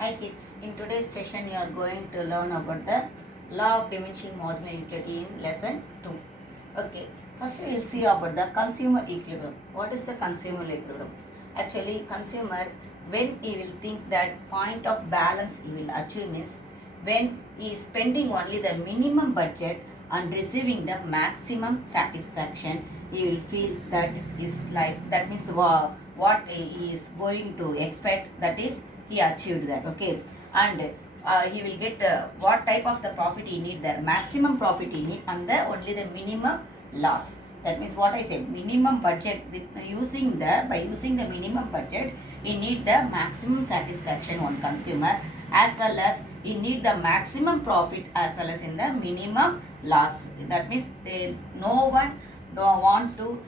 Hi kids, in today's session you are going to learn about the law of diminishing marginal utility in lesson 2. Okay, first we will see about the consumer equilibrium. What is the consumer equilibrium? Actually, consumer, when he will think that point of balance he will achieve means when he is spending only the minimum budget and receiving the maximum satisfaction, he will feel that is like, that means what he is going to expect, that is he achieved that. Okay, and he will get what type of the profit he need, the maximum profit he need, and the only the minimum loss. That means what I said, minimum budget, with using the by using the minimum budget he need the maximum satisfaction on consumer, as well as he need the maximum profit as well as in the minimum loss. That means no one don't want to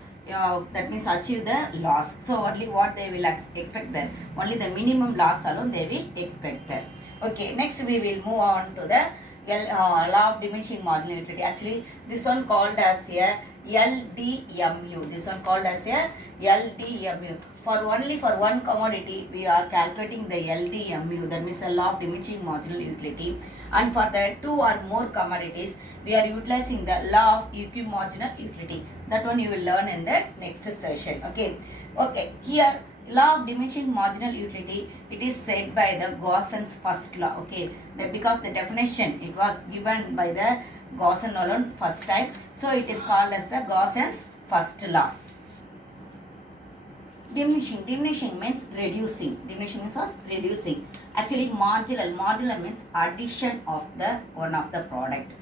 that means achieve the loss. So only what they will expect there, only the minimum loss alone they will expect there. Okay, next we will move on to the law of diminishing marginal utility. Actually, this one called as a LDMU. This one called as a LDMU. For only for one commodity, we are calculating the LDMU. That means a law of diminishing marginal utility. And for the two or more commodities, we are utilizing the law of equimarginal utility. That one you will learn in the next session. Okay. Okay. Here, law of diminishing marginal utility, it is said by the Gauss's first law. Okay, that because the definition it was given by the Gauss alone first time, so it is called as the Gauss's first law. Diminishing means reducing. Diminishing means reducing. Actually, marginal means addition of the one of the product.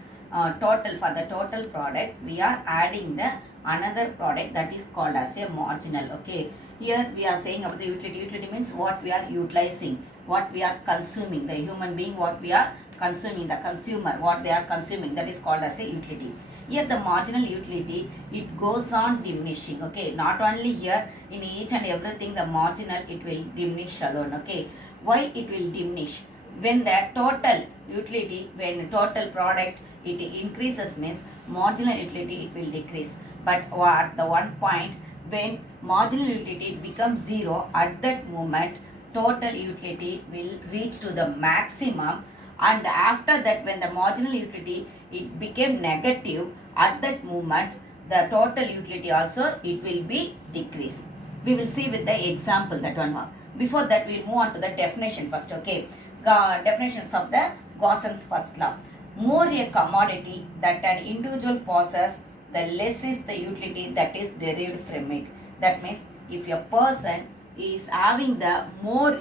Total, for the total product we are adding the another product, that is called as a marginal. Okay, here we are saying about the utility. Utility means what we are utilizing, what we are consuming, the human being what we are consuming, the consumer what they are consuming, that is called as a utility. Here the marginal utility, it goes on diminishing. Okay, not only here, in each and everything the marginal it will diminish alone. Okay, why it will diminish? When the total utility, when total product it increases means marginal utility it will decrease. But at the one point when marginal utility becomes zero, at that moment total utility will reach to the maximum, and after that when the marginal utility it became negative, at that moment the total utility also it will be decreased. We will see with the example that one. Before that we move on to the definition first. Okay, definitions of the Gauss's first law. More a commodity that an individual possesses, the less is the utility that is derived from it. That means if a person is having the more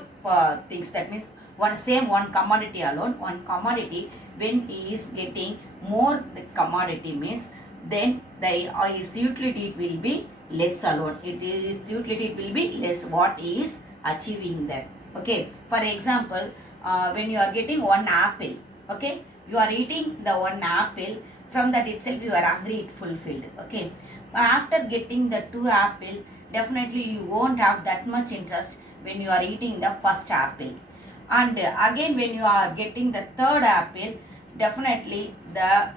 things, that means one commodity alone, one commodity, when he is getting more the commodity means then the his utility it will be less alone. Its utility it will be less what he is achieving there. Okay, for example, when you are getting one apple, okay, you are eating the one apple, from that itself you are hungry, it fulfilled. Okay, after getting the two apple, definitely you won't have that much interest when you are eating the first apple, and again when you are getting the third apple, definitely the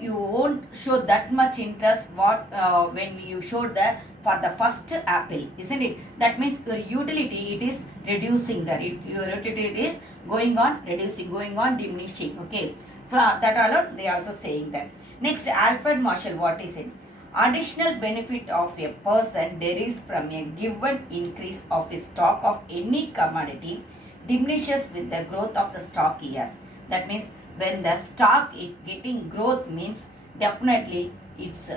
you won't show that much interest what when you showed the for the first apple, isn't it? That means your utility it is reducing there. Your utility is going on reducing, going on diminishing. Okay, for that alone they also saying that. Next, Alfred Marshall, what is it? Additional benefit of a person derives from a given increase of his stock of any commodity diminishes with the growth of the stock he has. That means when the stock is getting growth means definitely its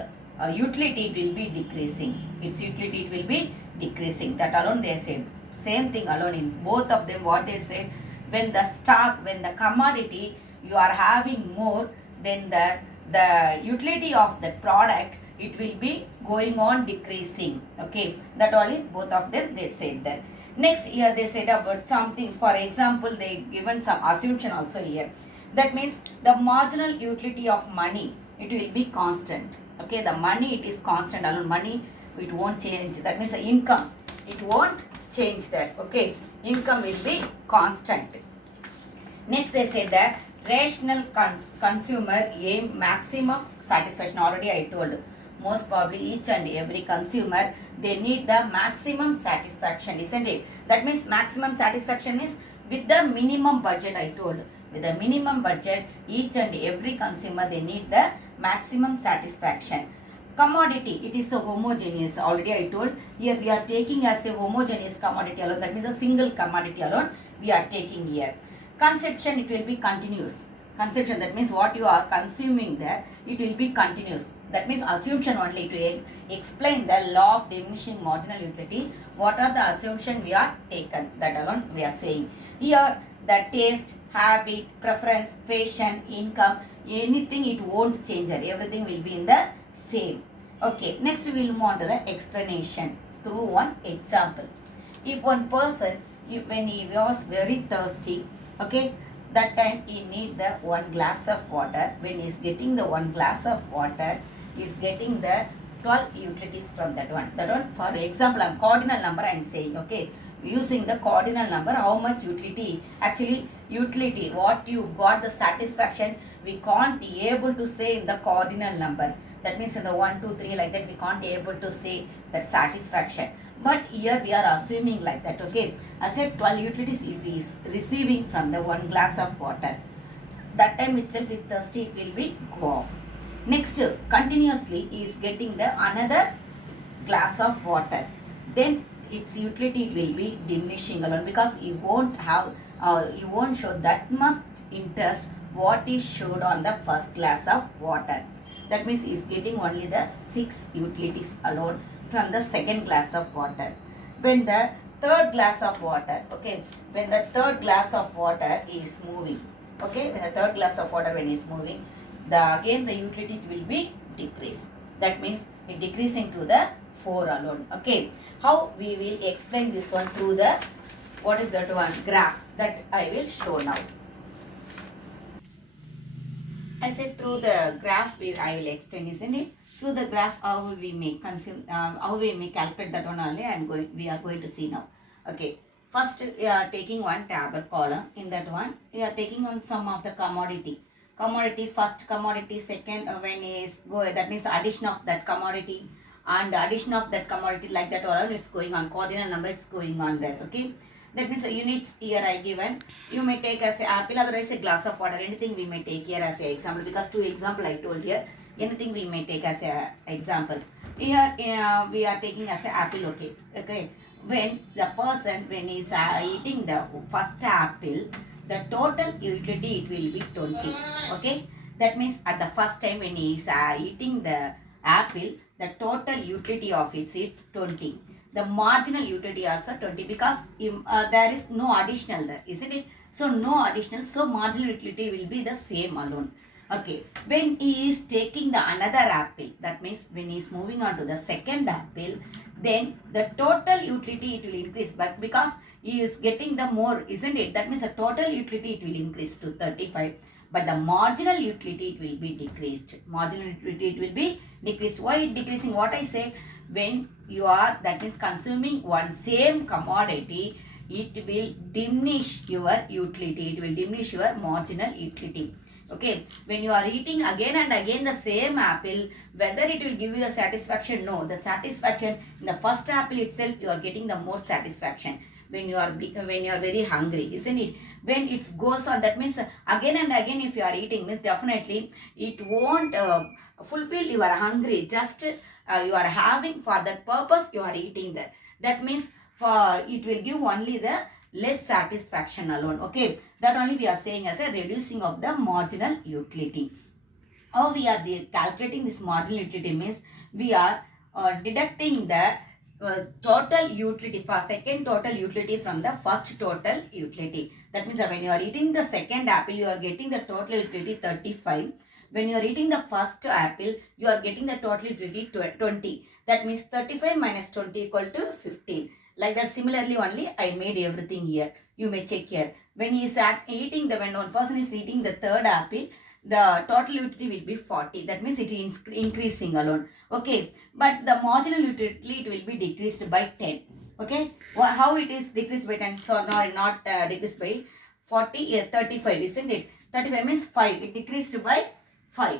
utility it will be decreasing. Its utility it will be decreasing. That alone they said. Same thing alone in both of them what they said. When the stock, when the commodity you are having more, then the utility of that product it will be going on decreasing. Okay, that only both of them they said that. Next, here they said about something. For example, they given some assumption also here. That means the marginal utility of money it will be constant. Okay, the money it is constant alone. Money it won't change. That means the income it won't change that. Okay, income will be constant. Next, they said that rational consumer aim maximum satisfaction. Already I told, most probably each and every consumer they need the maximum satisfaction, isn't it? That means maximum satisfaction means with the minimum budget. I told, with the minimum budget, each and every consumer, they need the maximum satisfaction. Commodity, it is a homogeneous. Already I told, here we are taking as a homogeneous commodity alone. That means a single commodity alone we are taking here. Consumption, it will be continuous. Consumption, that means what you are consuming there, it will be continuous. That means assumption only to explain the law of diminishing marginal utility. What are the assumption we are taken? That alone we are saying. Here the taste, habit, preference, fashion, income, anything it won't change there. Everything will be in the same. Okay, next we will move on to the explanation through one example. If one person, when he was very thirsty, okay, that time he need the 1 glass of water. When he is getting the 1 glass of water, he is getting the 12 utilities from that one. That one, for example, cardinal number I am saying, okay, using the cardinal number, how much utility, actually utility, what you got the satisfaction, we can't be able to say in the cardinal number. That means in the 1, 2, 3 like that, we can't be able to say that satisfaction. But here we are assuming like that, okay. I said 12 utilities if he is receiving from the 1 glass of water. That time itself, if thirsty, it will be go off. Next, continuously he is getting the another glass of water. Then its utility will be diminishing alone, because you won't have, you won't show that much interest what is showed on the first glass of water. That means he is getting only the 6 utilities alone from the second glass of water. When the third glass of water, okay, when the third glass of water is moving, okay, when the third glass of water when is moving, again the utility will be decreased. That means it decreasing to the 4 alone. Okay, how we will explain this one through the, what is that one, graph that I will show now. I said through the graph I will explain, isn't it? Through the graph how we may consume, how we may calculate that one only we are going to see now. Okay, first we are taking one table column. In that one we are taking on some of the commodity. First commodity, second when is go, that means addition of that commodity, and addition of that commodity like that all it's going on, cardinal number it's going on there. Okay, that means units here I given. You may take as a apple, otherwise a glass of water, anything we may take here as a example, because 2 example I told here, anything we may take as a example. Here we are taking as a apple. Okay, okay, when the person, when he is eating the first apple, the total utility it will be 20. Okay, that means at the first time when he is eating the apple, the total utility of it is 20. The marginal utility also 20, because there is no additional there, isn't it? So no additional, so marginal utility will be the same alone. Okay, when he is taking the another apple, that means when he is moving on to the second apple, then the total utility it will increase, but because he is getting the more, isn't it? That means the total utility it will increase to 35, but the marginal utility it will be decreased. Marginal utility it will be decreased. Why it decreasing? What I said, when you are, that is consuming one same commodity, it will diminish your utility, it will diminish your marginal utility. Okay, when you are eating again and again the same apple, whether it will give you the satisfaction? No, the satisfaction in the first apple itself, you are getting the more satisfaction when you are very hungry, isn't it? When it goes on, that means again and again if you are eating, means definitely it won't fulfill your hungry, just you are having for that purpose you are eating that. That means for it will give only the less satisfaction alone. Okay, that only we are saying as a reducing of the marginal utility. How we are calculating this marginal utility means we are deducting the total utility for second total utility from the first total utility. That means when you are eating the second apple, you are getting the total utility 35. When you are eating the first apple, you are getting the total utility 20. That means 35 minus 20 equal to 15. Like that, similarly only I made everything here. You may check here. When he is eating when one person is eating the third apple, the total utility will be 40. That means it is increasing alone. Okay, but the marginal utility it will be decreased by 10. Okay, how it is decreased by 10? So not decreased by 40, 35, isn't it? 35 means 5. It decreased by 5.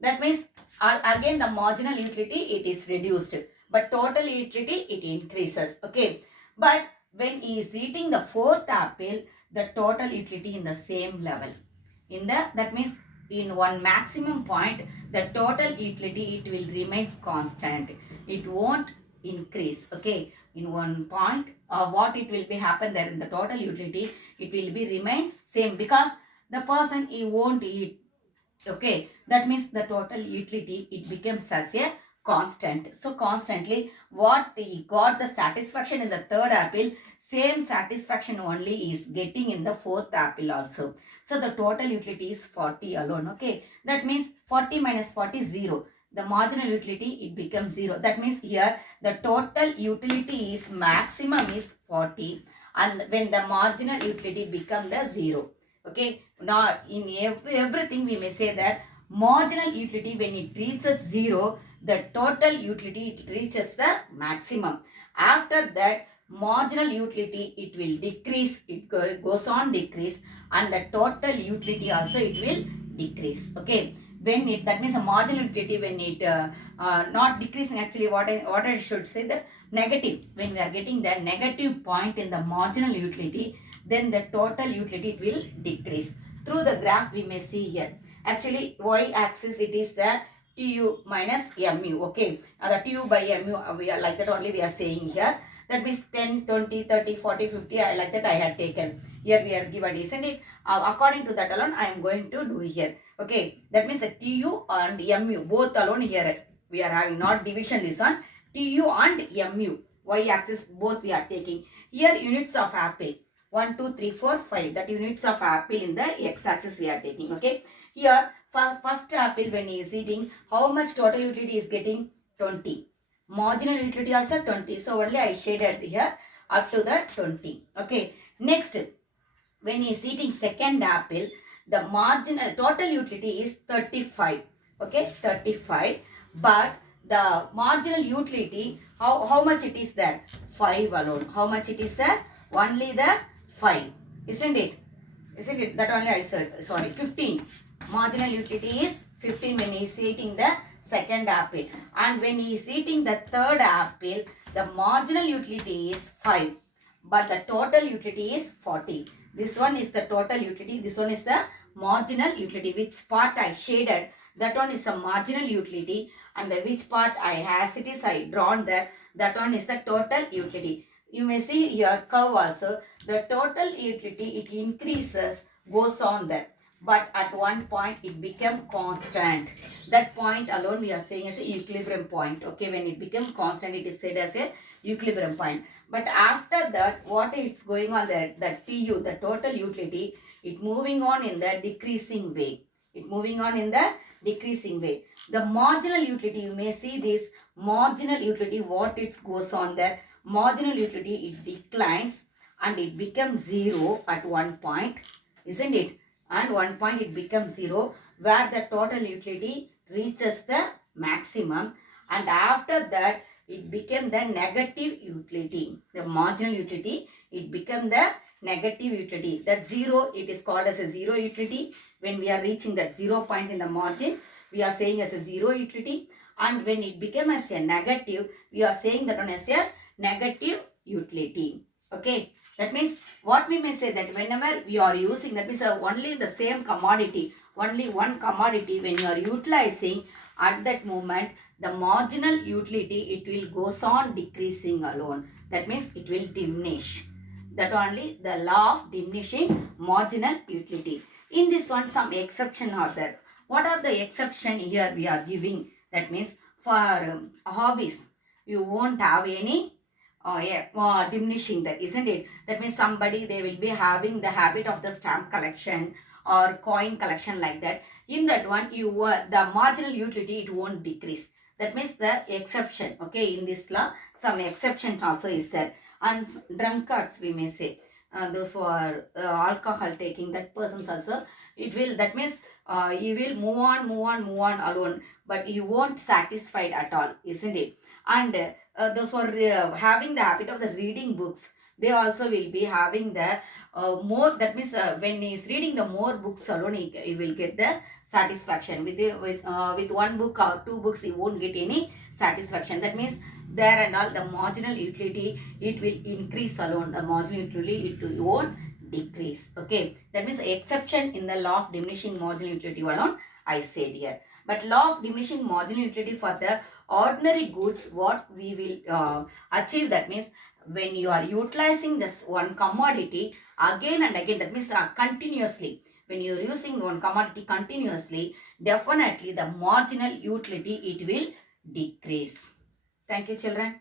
That means again the marginal utility it is reduced, but total utility it increases. Okay, But when he is eating the fourth apple, the total utility in the same level. That means in one maximum point, the total utility, it will remains constant. It won't increase. Okay, in one point, what it will be happen there in the total utility, it will be remains same, because the person he won't eat. Okay, that means the total utility, it becomes as a constant. So constantly what he got the satisfaction in the third apple, same satisfaction only is getting in the fourth apple also. So the total utility is 40 alone. Okay, that means 40 minus 40 is 0. The marginal utility, it becomes 0. That means here the total utility is maximum is 40, and when the marginal utility become the 0. Okay, now in everything we may say that marginal utility, when it reaches 0, the total utility, it reaches the maximum. After that, marginal utility, it will decrease, it goes on decrease, and the total utility also, it will decrease. Okay, when it, that means a marginal utility, when it not decreasing, actually what I should say, that negative, when we are getting the negative point in the marginal utility, then the total utility, it will decrease. Through the graph we may see here, actually y-axis, it is the tu minus mu. Okay, the tu by mu, we are like that only we are saying here. That means 10, 20, 30, 40, 50, like that I had taken. Here we are given, isn't it? According to that alone, I am going to do here. Okay, that means tu and mu, both alone here we are having, not division this one. Tu and mu, y-axis both we are taking. Here units of apple, 1, 2, 3, 4, 5. That units of apple in the x-axis we are taking. Okay. Here, first apple, when he is eating, how much total utility is getting? 20. Marginal utility also 20. So only I shaded here up to the 20. Okay. Next, when he is eating second apple, the marginal total utility is 35. Okay, 35. But the marginal utility, how much it is there? 5 alone. How much it is there? Only the 5, isn't it? Isn't it? That only I said, sorry, 15. Marginal utility is 15 when he is eating the second apple. And when he is eating the third apple, the marginal utility is 5. But the total utility is 40. This one is the total utility. This one is the marginal utility. Which part I shaded, that one is the marginal utility. And the which part as it is I drawn there, that one is the total utility. You may see here curve also, the total utility, it increases, goes on there. But at one point it become constant. That point alone we are saying as a equilibrium point. Okay, when it becomes constant, it is said as a equilibrium point. But after that, what it's going on there, the TU, the total utility, it moving on in the decreasing way. It moving on in the decreasing way. The marginal utility, you may see this marginal utility, what it goes on there. Marginal utility, it declines and it becomes 0 at one point, isn't it? And one point it becomes 0, where the total utility reaches the maximum, and after that it became the negative utility. The marginal utility, it became the negative utility. That 0, it is called as a 0 utility. When we are reaching that 0 point in the margin, we are saying as a 0 utility. And when it became as a negative, we are saying that one as a negative utility. Okay, that means what we may say, that whenever we are using, that means only the same commodity, only one commodity, when you are utilizing, at that moment the marginal utility, it will goes on decreasing alone. That means it will diminish. That only the law of diminishing marginal utility. In this one, some exception are there. What are the exception here we are giving? That means for hobbies, you won't have any diminishing that, isn't it? That means somebody, they will be having the habit of the stamp collection or coin collection, like that. In that one, the marginal utility, it won't decrease. That means the exception. Okay, in this law, some exceptions also is there. And drunkards, we may say, those who are alcohol taking, that persons also, it will, that means you will move on alone, but you won't satisfied at all, isn't it? And those who are having the habit of the reading books, they also will be having the more, that means when he is reading the more books alone, he will get the satisfaction. With one book or two books, he won't get any satisfaction. That means there and all, the marginal utility, it will increase alone. The marginal utility, it won't decrease. Okay, that means exception in the law of diminishing marginal utility alone I said here. But law of diminishing marginal utility for the ordinary goods, what we will achieve, that means when you are utilizing this one commodity again and again, that means continuously, when you are using one commodity continuously, definitely the marginal utility, it will decrease. Thank you, children.